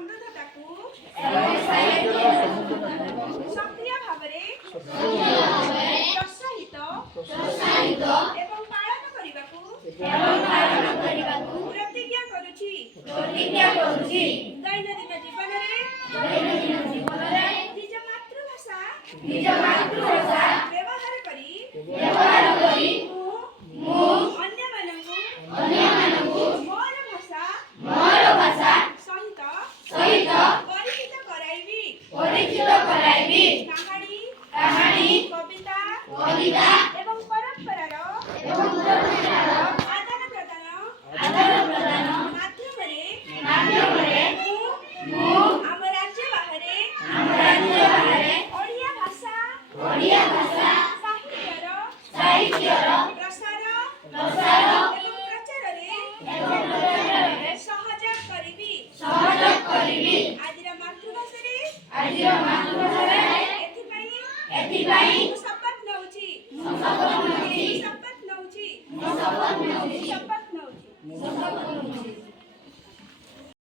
ସମୃଦ୍ଧତାକୁ ସକ୍ରିୟ ଭାବରେ ପ୍ରୋତ୍ସାହିତ ଏବଂ ପାଳନ କରିବାକୁ ପ୍ରତିଜ୍ଞା କରୁଛି। ଦୈନନ୍ଦିନ ଜୀବନରେ ନିଜ ମାତୃଭାଷା ବ୍ୟବହାର କରି ମୁଁ ଅନ୍ୟମାନଙ୍କୁ ମୋର ଭାଷା ସହିତ ପରିଚିତ କରାଇବି। କାହାଣୀ କବିତା ଏବଂ ପରମ୍ପରାର ଆଦାନ ପ୍ରଦାନ ମାଧ୍ୟମରେ ମୁଁ ଆମ ରାଜ୍ୟ ବାହାରେ ଓଡ଼ିଆ ଭାଷା ସାହିତ୍ୟର ପ୍ରସାର ଏବଂ ପ୍ରଚାରରେ ସହଯୋଗ କରିବି। ଆଜିର ମାତୃଭାଷାରେ ଏଥିପାଇଁ ମୁଁ ଶପଥ ନେଉଛି।